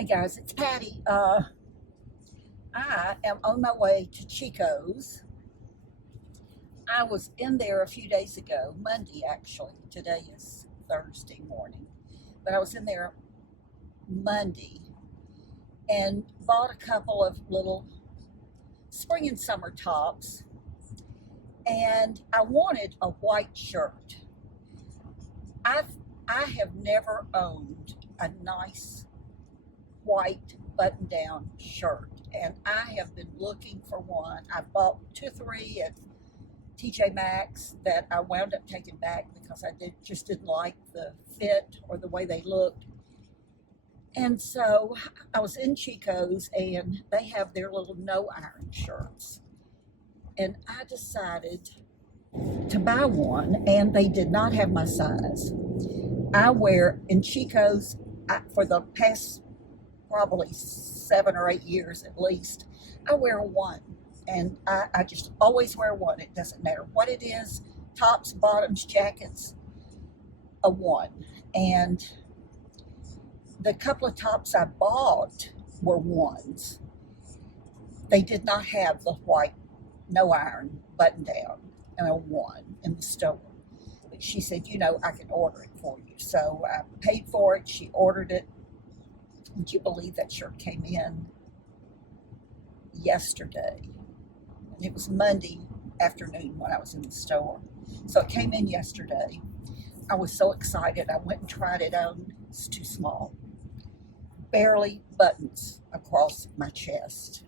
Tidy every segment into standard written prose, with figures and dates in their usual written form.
Hey guys, it's Patty. I am on my way to Chico's. I was in there a few days ago, Monday actually. Today is Thursday morning. But I was in there Monday and bought a couple of little spring and summer tops. And I wanted a white shirt. I have never owned a nice white button-down shirt, and I have been looking for one. I've bought 2 or 3 at TJ Maxx that I wound up taking back because I just didn't like the fit or the way they looked. And so I was in Chico's, and they have their little no-iron shirts, and I decided to buy one, and they did not have my size. I wear in Chico's for the past probably 7 or 8 years at least, I wear a 1, and I just always wear 1. It doesn't matter what it is, tops, bottoms, jackets, a 1. And the couple of tops I bought were 1s. They did not have the white no iron button down and a 1 in the store. But she said, you know, I can order it for you. So I paid for it. She ordered it. Would you believe that shirt came in yesterday? And it was Monday afternoon when I was in the store. So it came in yesterday. I was so excited. I went and tried it on. It's too small. Barely buttons across my chest.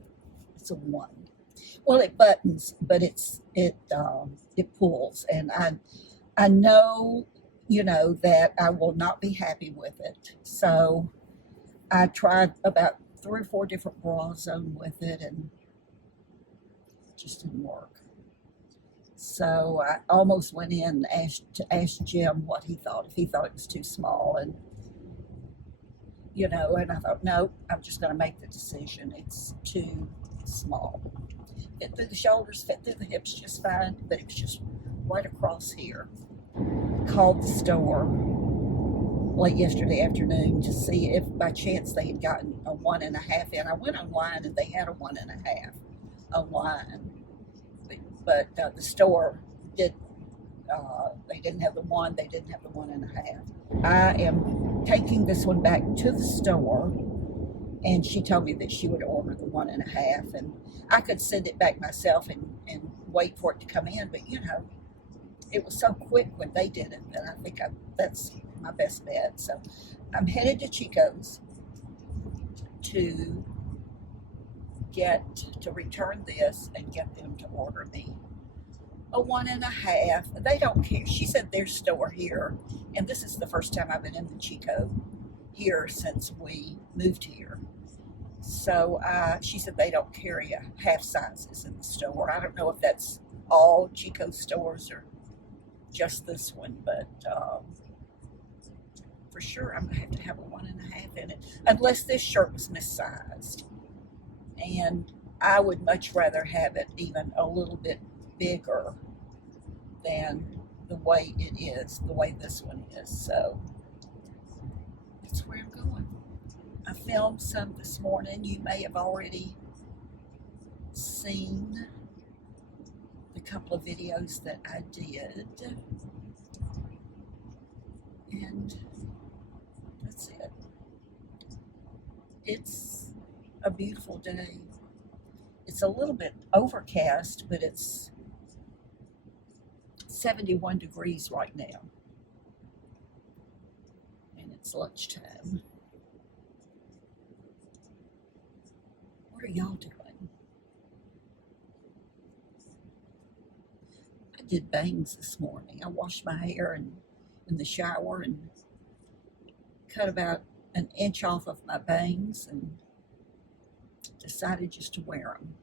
It's a 1. Well, it buttons, but it pulls, and I know, you know, that I will not be happy with it. So I tried about 3 or 4 different bras on with it, and it just didn't work. So I almost went in to ask Jim what he thought, if he thought it was too small. And, you know, and I thought, no, I'm just going to make the decision. It's too small. Fit through the shoulders, fit through the hips just fine, but it was just right across here. Called the store late yesterday afternoon to see if by chance they had gotten a 1.5 in. I went online and they had a 1.5 online, but the store did. They didn't have the 1. They didn't have the 1.5. I am taking this one back to the store, and she told me that she would order the 1.5, and I could send it back myself and wait for it to come in. But you know, it was so quick when they did it that I think that's my best bet. So I'm headed to Chico's to return this and get them to order me a 1.5. They don't care. She said their store here, and this is the first time I've been in the Chico here since we moved here. So she said they don't carry half sizes in the store. I don't know if that's all Chico stores or just this one, but for sure I'm going to have a 1.5 in it, unless this shirt was missized. And I would much rather have it even a little bit bigger than the way it is, the way this one is. So that's where I'm going. I filmed some this morning. You may have already seen the couple of videos that I did. And that's it. It's a beautiful day. It's a little bit overcast, but it's 71 degrees right now. And it's lunchtime. What are y'all doing? I did bangs this morning. I washed my hair in the shower and cut about 1 inch off of my bangs and decided just to wear them.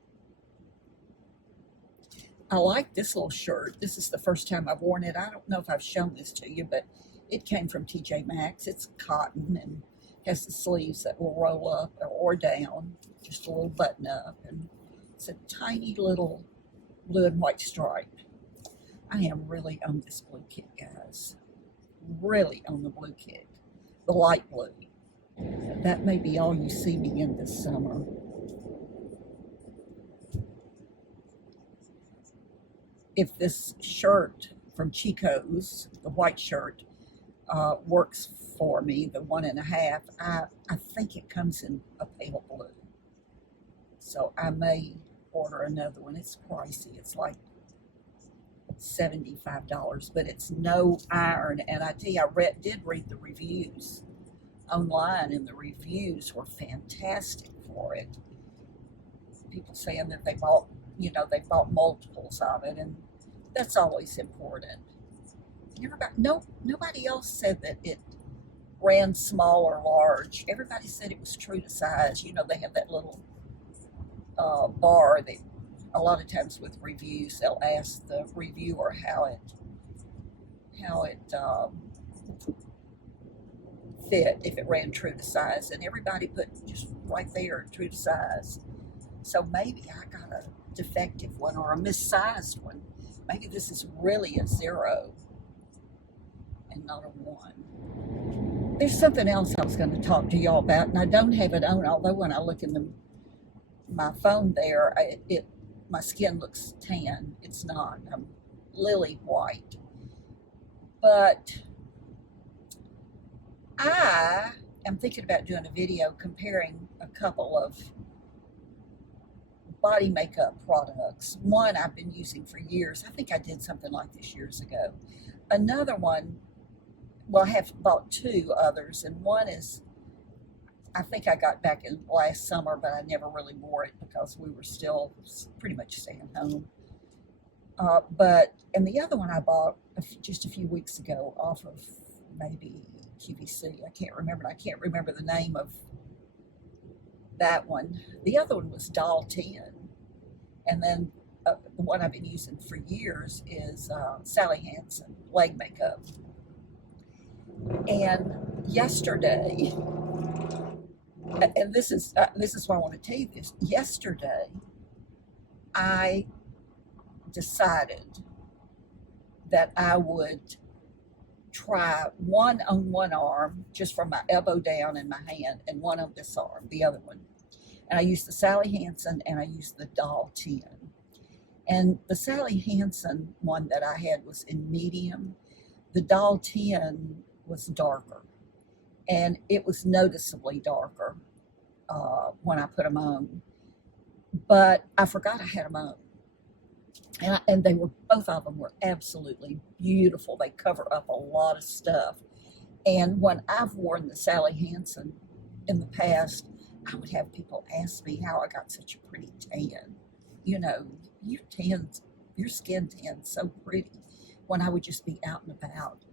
I like this little shirt. This is the first time I've worn it. I don't know if I've shown this to you, but it came from TJ Maxx. It's cotton and has the sleeves that will roll up or down, just a little button up, and it's a tiny little blue and white stripe. I am really on this blue kick, guys. Really on the blue kick, the light blue. That may be all you see me in this summer. If this shirt from Chicos, the white shirt, works for me, the 1.5, I think it comes in a pale blue. So I may order another one. It's pricey. It's like $75, but it's no iron. And I tell you, did read the reviews online, and the reviews were fantastic for it. People saying that they bought, they bought multiples of it, and that's always important. Nobody else said that it ran small or large. Everybody said it was true to size. They have that little bar that a lot of times with reviews, they'll ask the reviewer how it fit, if it ran true to size, and everybody put just right there, true to size. So maybe I got a defective one or a missized one. Maybe this is really a 0 and not a 1. There's something else I was going to talk to y'all about, and I don't have it on, although when I look in my phone there, my skin looks tan. It's not. I'm lily white. But I am thinking about doing a video comparing a couple of body makeup products. One I've been using for years. I think I did something like this years ago. Another one, well, I have bought 2 others, and one is, I think I got back in last summer, but I never really wore it because we were still pretty much staying home. And the other one I bought just a few weeks ago off of maybe QVC. I can't remember the name of that one. The other one was Doll 10. And then the one I've been using for years is Sally Hansen leg makeup. And yesterday, and this is why I want to tell you this. Yesterday, I decided that I would try one on one arm, just from my elbow down in my hand, and one on this arm, the other one. And I used the Sally Hansen, and I used the Doll 10. And the Sally Hansen one that I had was in medium. The Doll 10 was darker, and it was noticeably darker when I put them on. But I forgot I had them on. And they were, both of them were absolutely beautiful. They cover up a lot of stuff. And when I've worn the Sally Hansen in the past, I would have people ask me how I got such a pretty tan. Your skin tans so pretty, when I would just be out and about.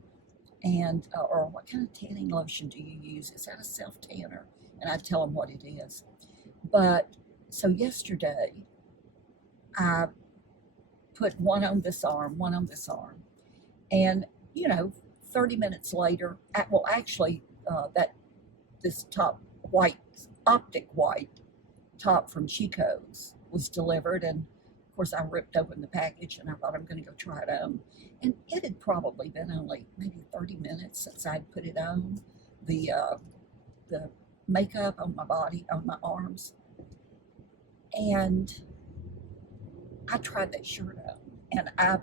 And, or what kind of tanning lotion do you use? Is that a self-tanner? And I'd tell them what it is. But, so yesterday, I put one on this arm, one on this arm. And, 30 minutes later, this top white, optic white top from Chicos was delivered. And of course I ripped open the package, and I thought, I'm going to go try it on. And it had probably been only maybe 30 minutes since I'd put it on, the makeup on my body, on my arms. And I tried that shirt on, and I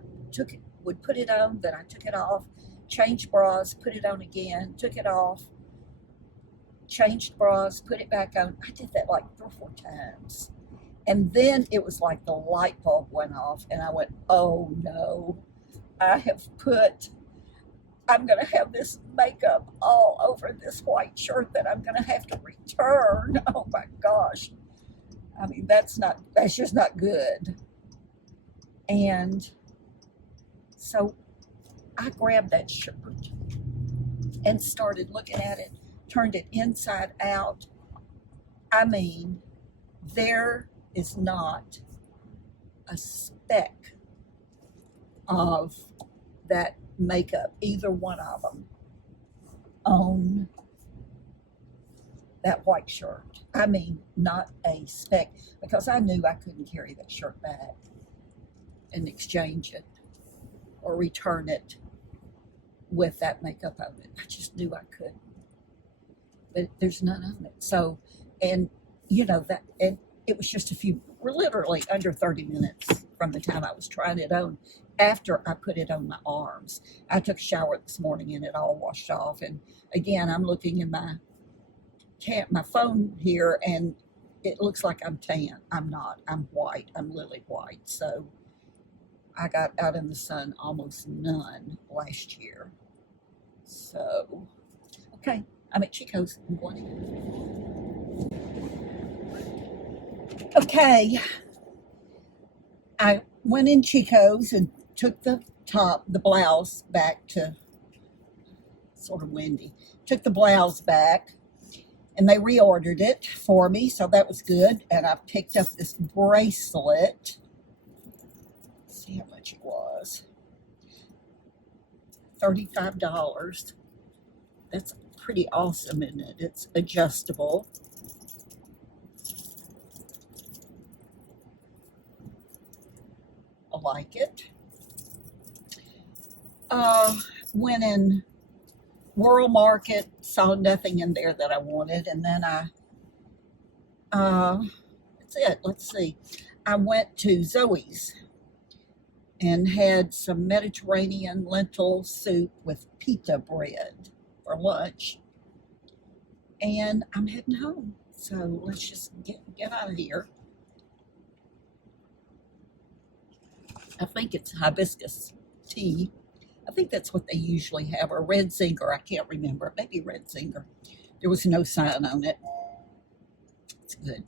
would put it on, then I took it off, changed bras, put it on again, took it off, changed bras, put it back on. I did that like 3 or 4 times. And then it was like the light bulb went off, and I went, oh no, I'm going to have this makeup all over this white shirt that I'm going to have to return. Oh my gosh. I mean, that's just not good. And so I grabbed that shirt and started looking at it, turned it inside out. I mean, there is not a speck of that makeup, either one of them, on that white shirt. I mean, not a speck, because I knew I couldn't carry that shirt back and exchange it or return it with that makeup on it. I just knew I couldn't. but there's none of it. So, and you know that, and it was just we're literally under 30 minutes from the time I was trying it on after I put it on my arms. I took a shower this morning and it all washed off. And again, I'm looking in my phone here and it looks like I'm tan. I'm not. I'm white. I'm lily white. So I got out in the sun almost none last year. So, okay, I'm at Chicos. I'm going in. Okay, I went in Chicos and took the blouse back to, sort of windy, took the blouse back and they reordered it for me, so that was good. And I picked up this bracelet. Let's see how much it was. $35. That's pretty awesome, isn't it? It's adjustable. I like it. Went in World Market, saw nothing in there that I wanted, and then that's it. Let's see. I went to Zoe's and had some Mediterranean lentil soup with pita bread for lunch, and I'm heading home. So let's just get out of here. I think it's hibiscus tea. I think that's what they usually have, or red zinger. I can't remember. Maybe red zinger. There was no sign on it. It's good.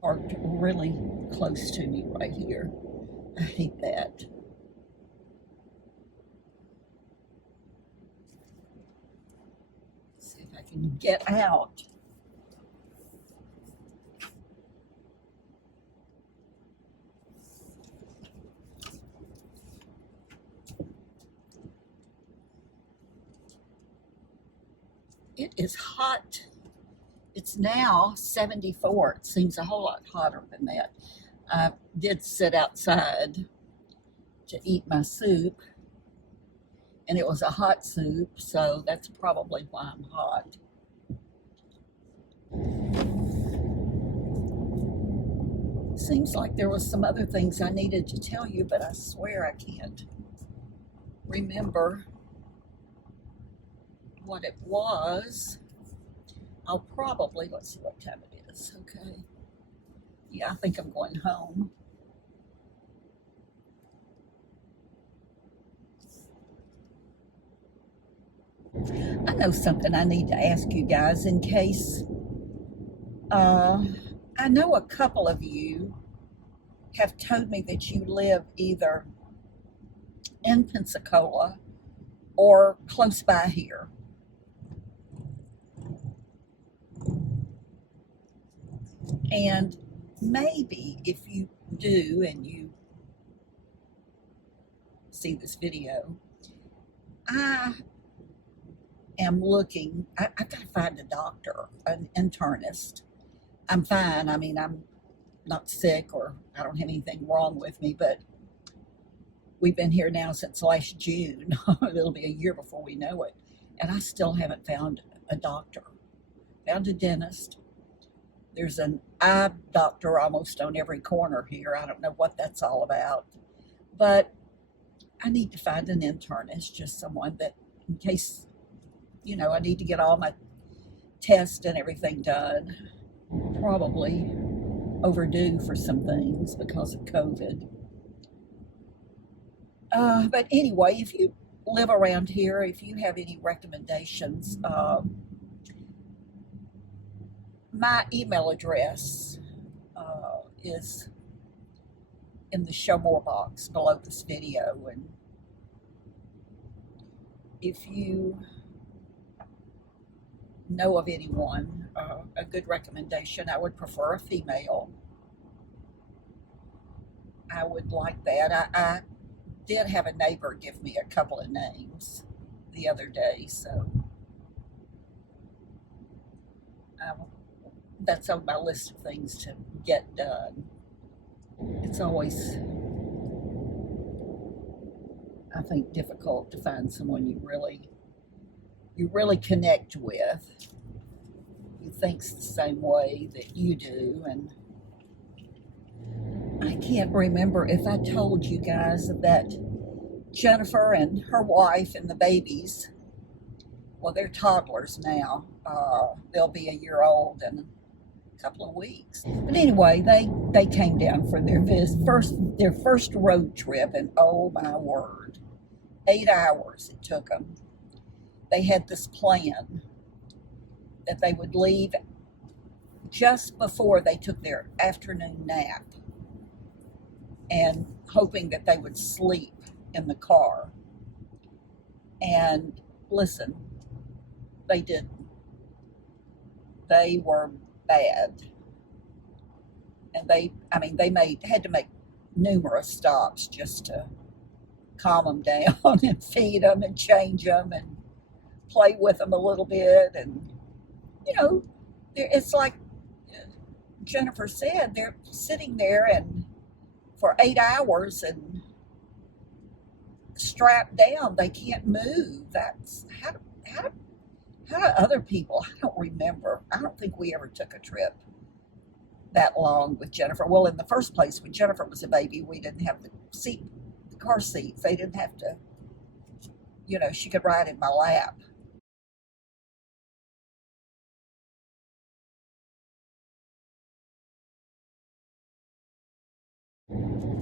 Parked really close to me right here. I hate that. Let's see if I can get out. It is hot. It's now 74. It seems a whole lot hotter than that. I did sit outside to eat my soup, and it was a hot soup, so that's probably why I'm hot. Seems like there was some other things I needed to tell you, but I swear I can't remember what it was. I'll probably, let's see what time it is. Okay. Yeah, I think I'm going home. I know something I need to ask you guys in case, I know a couple of you have told me that you live either in Pensacola or close by here. And maybe if you do and you see this video, I am looking, I've got to find a doctor, an internist. I'm fine. I mean, I'm not sick or I don't have anything wrong with me, but we've been here now since last June. It'll be a year before we know it. And I still haven't found a doctor. Found a dentist. There's an eye doctor almost on every corner here. I don't know what that's all about. But I need to find an internist, just someone that, in case, you know, I need to get all my tests and everything done. Probably overdue for some things because of COVID. But anyway, if you live around here, if you have any recommendations, my email address is in the show more box below this video, and if you know of anyone, a good recommendation, I would prefer a female. I would like that. I did have a neighbor give me a couple of names the other day, so that's on my list of things to get done. It's always, I think, difficult to find someone you really connect with. who thinks the same way that you do. And I can't remember if I told you guys that Jennifer and her wife and the babies, well, they're toddlers now. They'll be a year old in a couple of weeks. But anyway, they came down for their first road trip, and oh my word, 8 hours it took them. They had this plan that they would leave just before they took their afternoon nap, and hoping that they would sleep in the car. And listen, they didn't. They were bad. And they had to make numerous stops just to calm them down and feed them and change them and play with them a little bit. And, you know, it's like Jennifer said, they're sitting there and for 8 hours and strapped down. They can't move. That's how do other people, I don't remember. I don't think we ever took a trip that long with Jennifer. Well, in the first place, when Jennifer was a baby, we didn't have the car seats. They didn't have to, you know, she could ride in my lap.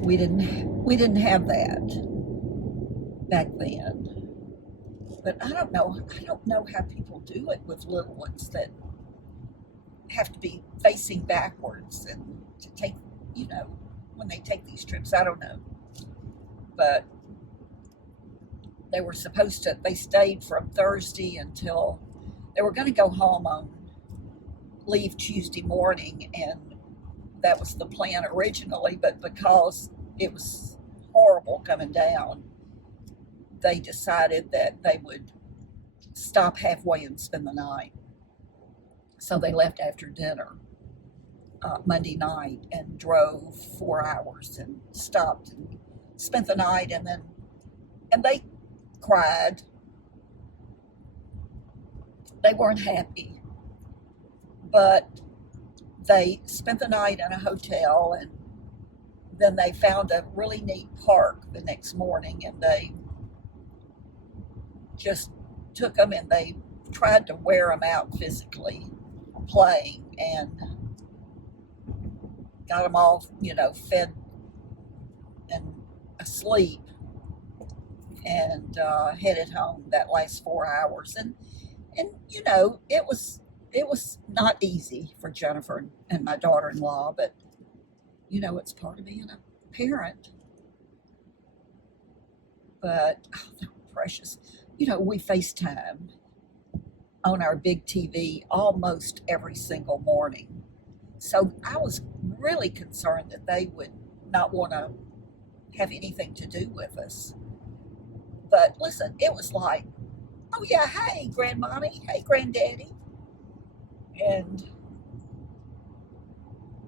We didn't have that back then. But I don't know how people do it with little ones that have to be facing backwards and to take, you know, when they take these trips. I don't know. But they stayed from Thursday until they were going to go home on leave Tuesday morning, and that was the plan originally, but because it was horrible coming down, they decided that they would stop halfway and spend the night. So they left after dinner Monday night and drove 4 hours and stopped and spent the night, and they cried. They weren't happy, but they spent the night in a hotel, and then they found a really neat park the next morning, and they just took them and they tried to wear them out physically playing, and got them all, you know, fed and asleep, and headed home that last 4 hours. And you know, it was not easy for Jennifer and my daughter-in-law, but you know, it's part of being a parent. But oh, they're precious. You know, we FaceTime on our big TV almost every single morning. So I was really concerned that they would not want to have anything to do with us. But listen, it was like, oh yeah, hey grandmommy, hey granddaddy. And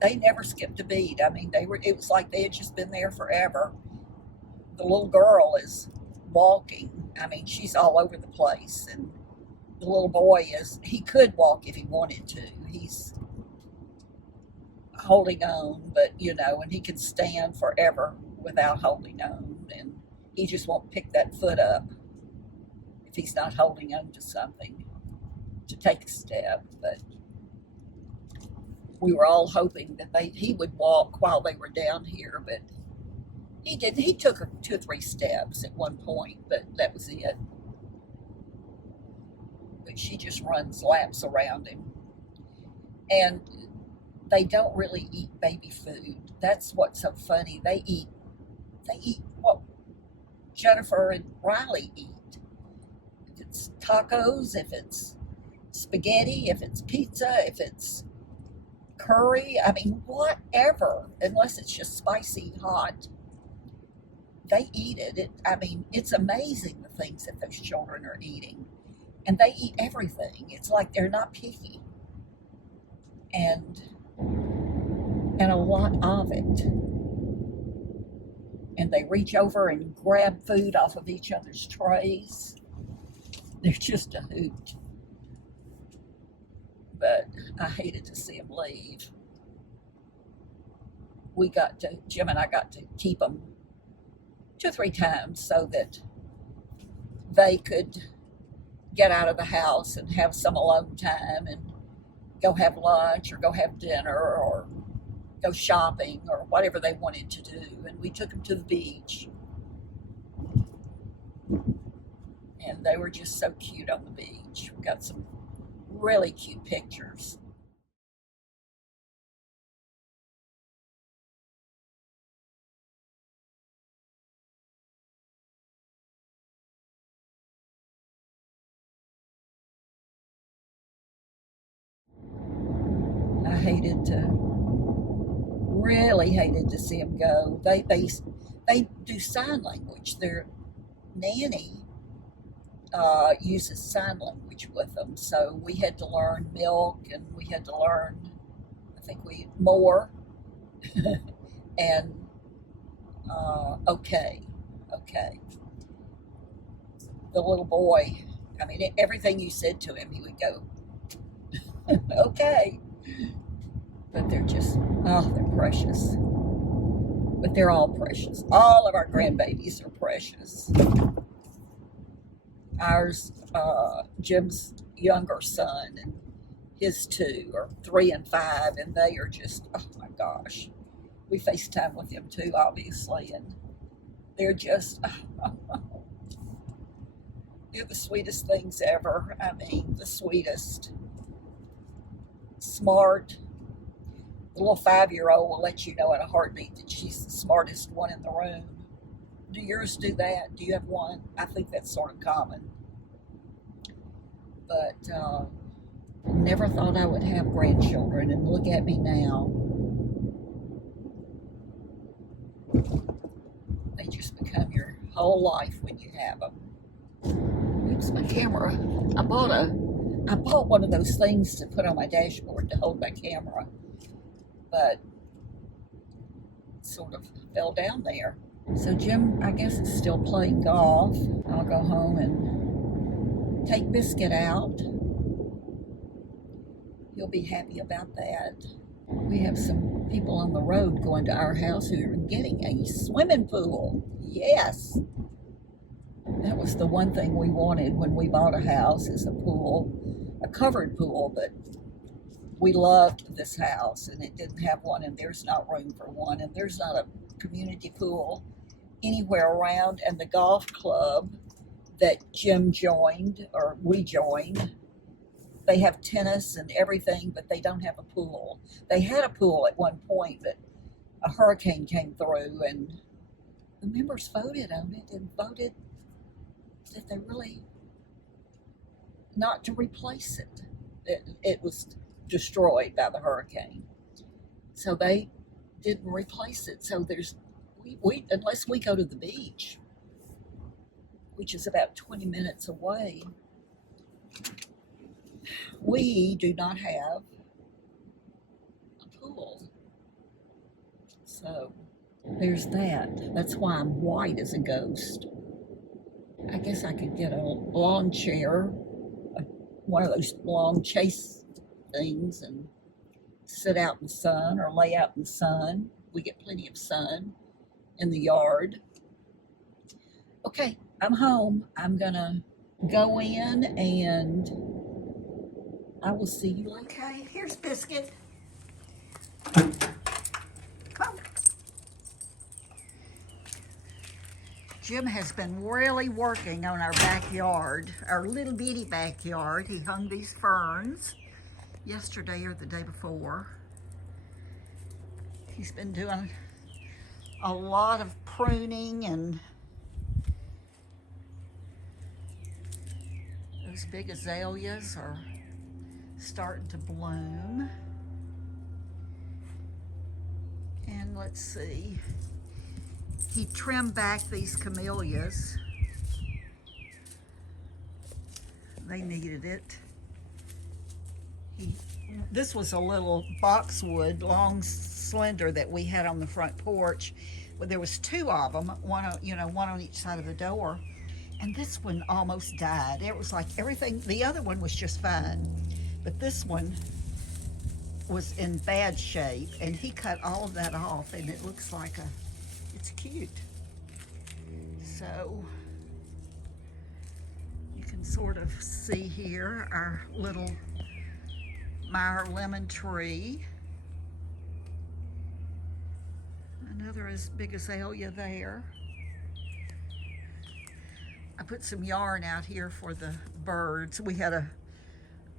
they never skipped a beat. I mean, it was like they had just been there forever. The little girl is walking. I mean, she's all over the place. And the little boy he could walk if he wanted to. He's holding on, but you know, and he can stand forever without holding on. And he just won't pick that foot up if he's not holding on to something to take a step. But we were all hoping that he would walk while they were down here, but he didn't. He took 2 or 3 steps at one point, but that was it. But she just runs laps around him. And they don't really eat baby food. That's what's so funny. They eat what Jennifer and Riley eat. If it's tacos, if it's spaghetti, if it's pizza, if it's curry, I mean, whatever, unless it's just spicy hot, they eat it. I mean, it's amazing the things that those children are eating. And they eat everything. It's like they're not picky. And a lot of it. And they reach over and grab food off of each other's trays. They're just a hoot. but I hated to see him leave. Jim and I got to keep them 2 or 3 times so that they could get out of the house and have some alone time and go have lunch or go have dinner or go shopping or whatever they wanted to do. And we took them to the beach. And they were just so cute on the beach. We got some really cute pictures. I really hated to see them go. They do sign language. Their nanny uses sign language with them. So we had to learn milk, and we had to learn, I think more, and okay. The little boy, I mean, everything you said to him, he would go, okay. But they're just, they're precious. But they're all precious. All of our grandbabies are precious. Ours, Jim's younger son, and his 2 are 3 and 5, and they are just, oh my gosh. We FaceTime with them too, obviously, and they're just, they're the sweetest things ever. I mean, the sweetest. Smart. The little 5-year-old will let you know in a heartbeat that she's the smartest one in the room. Do yours do that? Do you have one? I think that's sort of common. But never thought I would have grandchildren, and look at me now. They just become your whole life when you have them. Oops, my camera. I bought one of those things to put on my dashboard to hold my camera, but it sort of fell down there. So Jim, I guess, is still playing golf. I'll go home and take Biscuit out. He'll be happy about that. We have some people on the road going to our house who are getting a swimming pool. Yes. That was the one thing we wanted when we bought a house, is a pool, a covered pool, but we loved this house and it didn't have one, and there's not room for one, and there's not a community pool anywhere around. And the golf club that Jim joined, or we joined, they have tennis and everything, but they don't have a pool. They had a pool at one point, but a hurricane came through and the members voted on it and voted that they really not to replace it. It was destroyed by the hurricane. So they didn't replace it. So we unless we go to the beach, which is about 20 minutes away, we do not have a pool. So there's that. That's why I'm white as a ghost. I guess I could get a lawn chair, one of those long chase things, and sit out in the sun or lay out in the sun. We get plenty of sun in the yard. Okay, I'm home. I'm gonna go in and I will see you later. Okay, here's Biscuit. Come on. Jim has been really working on our backyard, our little bitty backyard. He hung these ferns yesterday or the day before. He's been doing a lot of pruning, and those big azaleas are starting to bloom. And let's see, he trimmed back these camellias. They needed it. This was a little boxwood, long, slender, that we had on the front porch. Well, there was 2 of them, one on each side of the door. And this one almost died. It was like everything, the other one was just fine. But this one was in bad shape, and he cut all of that off, and it looks like it's cute. So you can sort of see here our little Meyer lemon tree. Another as big azalea there. I put some yarn out here for the birds. We had a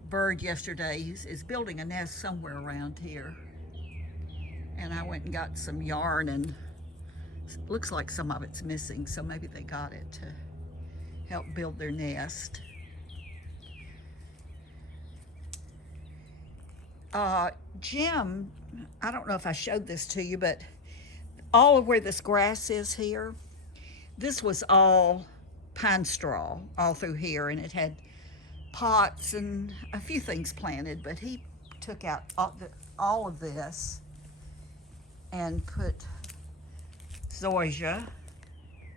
bird yesterday. He's building a nest somewhere around here. And I went and got some yarn, and it looks like some of it's missing, so maybe they got it to help build their nest. Jim, I don't know if I showed this to you, but all of where this grass is here, this was all pine straw all through here, and it had pots and a few things planted, but he took out all of this and put zoysia,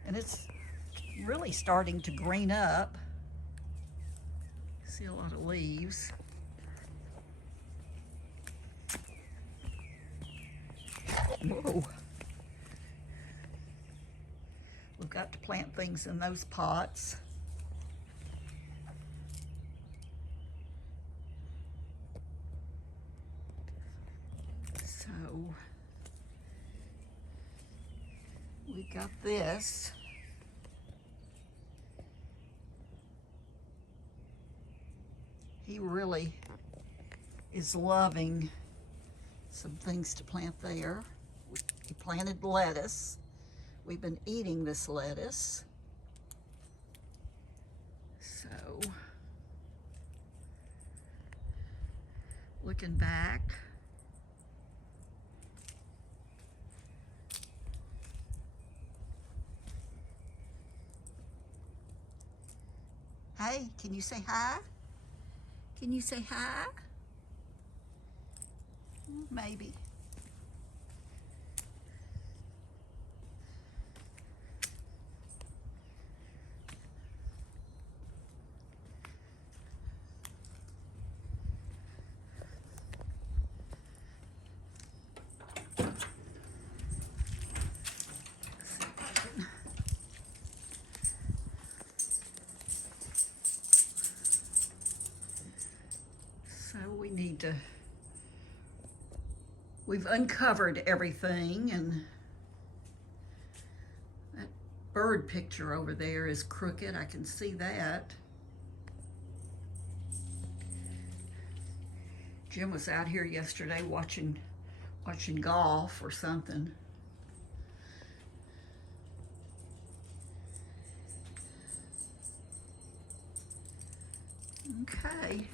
and it's really starting to green up. See a lot of leaves. Whoa. We've got to plant things in those pots. So we got this. He really is loving some things to plant there. He planted lettuce. We've been eating this lettuce. So, looking back, hey, can you say hi? Can you say hi? Maybe. We need to, we've uncovered everything, and that bird picture over there is crooked. I can see that. Jim was out here yesterday watching golf or something. Okay.